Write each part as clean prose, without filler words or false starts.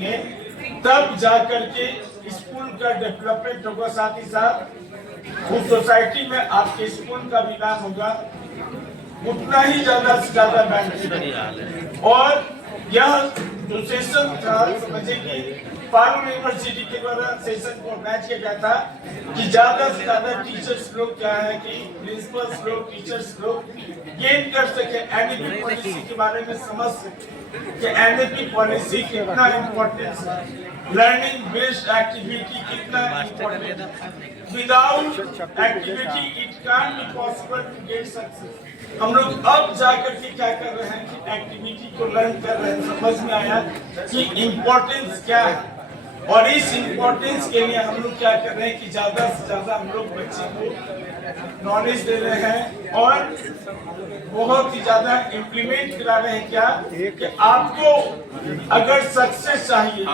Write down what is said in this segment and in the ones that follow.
करेंगे तब जाकर के स्कूल का डेवलपमेंट होगा। साथ ही साथ उस सोसाइटी में आपके स्कूल का भी नाम होगा, उतना ही ज्यादा से ज्यादा बेनिफिट। और यह जो सेशन था, समझे कि पारुल यूनिवर्सिटी के द्वारा सेशन को मैच किया गया था कि ज्यादा से ज्यादा टीचर्स लोग क्या है कि प्रिंसिपल्स लोग, टीचर्स लोग गेन कर सके, एनईपी पॉलिसी के बारे में समझ सके कि एनईपी पॉलिसी कितना इम्पोर्टेंस है, लर्निंग बेस्ड एक्टिविटी कितना इम्पोर्टेंट है। Without activity it can be possible to get success. हम लोग अब जाकर के क्या कर रहे हैं कि एक्टिविटी को लर्न कर रहे हैं, समझ में आया कि इम्पोर्टेंस क्या है। और इस इम्पोर्टेंस के लिए हम लोग क्या कर रहे हैं कि ज्यादा से ज्यादा हम लोग बच्चे को नॉलेज दे रहे हैं और बहुत ही ज्यादा इम्प्लीमेंट करा रहे हैं। क्या कि आपको अगर सक्सेस चाहिए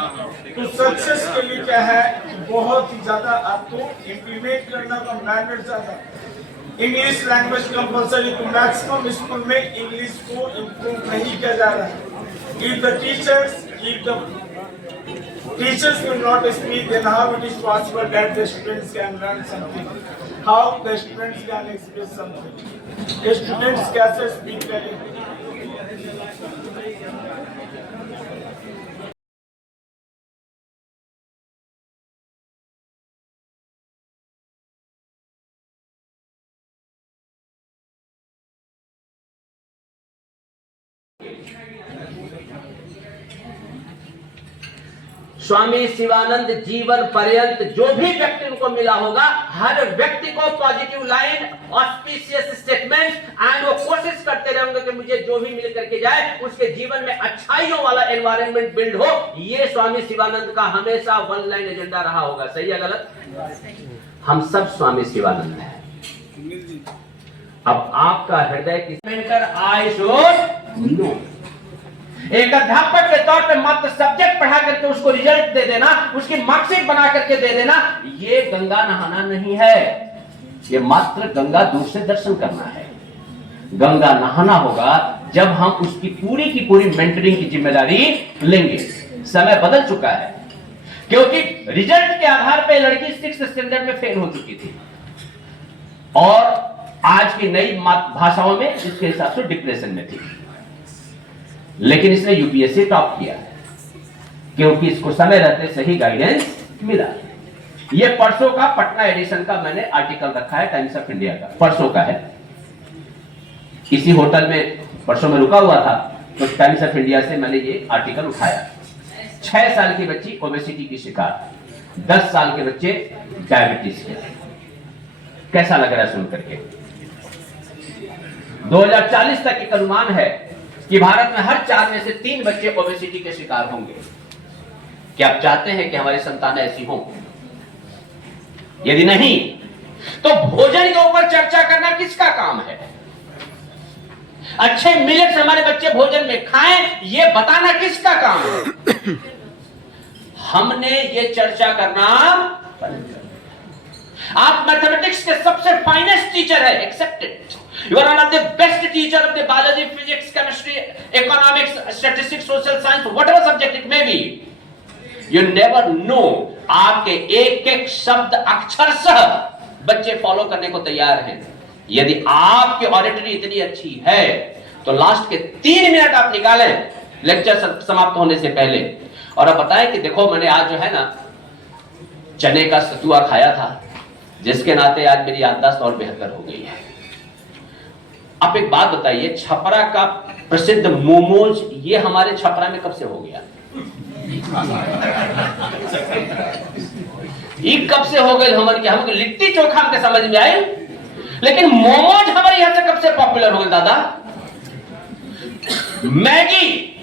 तो सक्सेस के लिए क्या है कि बहुत ही ज्यादा आपको इम्प्लीमेंट करना का मैनर ज्यादा। इंग्लिश लैंग्वेज कंपल्सरी, तो मैक्सिमम स्कूल में इंग्लिश को इम्प्रूव नहीं किया जा रहा है। If the teachers will not speak, then how it is possible that the students can learn something? How the students can express something? The students कैसे speak करेंगे? स्वामी शिवानंद जीवन पर्यंत जो भी व्यक्ति उनको मिला होगा, हर व्यक्ति को positive line, auspicious statement and वो कोशिश करते रहेंगे कि मुझे जो भी मिल करके जाए उसके जीवन में अच्छाइयों वाला एनवायरनमेंट बिल्ड हो। ये स्वामी शिवानंद का हमेशा वन लाइन एजेंडा रहा होगा। सही है गलत? हम सब स्वामी शिवानंद हैं। अब आपका हृदय किस आई शुड नो। एक अध्यापक के तौर पे मात्र सब्जेक्ट पढ़ा करके उसको रिजल्ट दे देना, उसकी मार्कशीट बना करके दे देना, ये गंगा नहाना नहीं है। ये मात्र गंगा दूर से दर्शन करना है। गंगा नहाना होगा जब हम उसकी पूरी की पूरी मेंटरिंग की जिम्मेदारी लेंगे। समय बदल चुका है, क्योंकि रिजल्ट के आधार पे लड़की 6th स्टैंडर्ड में फेल हो चुकी थी और आज की नई भाषाओं में इसके हिसाब से डिप्रेशन में थी। लेकिन इसने यूपीएससी टॉप किया क्योंकि इसको समय रहते सही गाइडेंस मिला। ये परसों का पटना एडिशन का मैंने आर्टिकल रखा है, टाइम्स ऑफ इंडिया का, परसों का है। इसी होटल में परसों में रुका हुआ था तो टाइम्स ऑफ इंडिया से मैंने ये आर्टिकल उठाया। 6 साल की बच्ची ओबेसिटी की शिकार, 10 साल के बच्चे डायबिटीज के। कैसा लग रहा है सुन करके? 2040 तक एक अनुमान है कि भारत में हर 4 में से 3 बच्चे ओबेसिटी के शिकार होंगे। क्या आप चाहते हैं कि हमारी संतानें ऐसी हों? यदि नहीं तो भोजन के ऊपर चर्चा करना किसका काम है? अच्छे मिलेट्स हमारे बच्चे भोजन में खाएं, यह बताना किसका काम है? हमने ये चर्चा करना। आप मैथमेटिक्स के सबसे फाइनेस्ट टीचर है, accepted. You are one of the best teacher of the biology, physics, chemistry, economics, statistics, social science, whatever subject it may be. You never know. आपके एक एक शब्द अक्षरशः बच्चे फॉलो करने को तैयार हैं। यदि आपकी ऑडिटरी इतनी अच्छी है तो लास्ट के 3 मिनट आप निकालें लेक्चर समाप्त होने से पहले और आप बताएं कि देखो मैंने आज जो है ना चने का सतुआ खाया था, जिसके नाते आज मेरी याददाश्त और बेहतर हो गई है। आप एक बात बताइए, छपरा का प्रसिद्ध मोमोज ये हमारे छपरा में कब से हो गया? ये कब से हो गए? हमको लिट्टी चोखा हमके समझ में आए, लेकिन मोमोज हमारे यहां से कब से पॉपुलर हो गए दादा? मैगी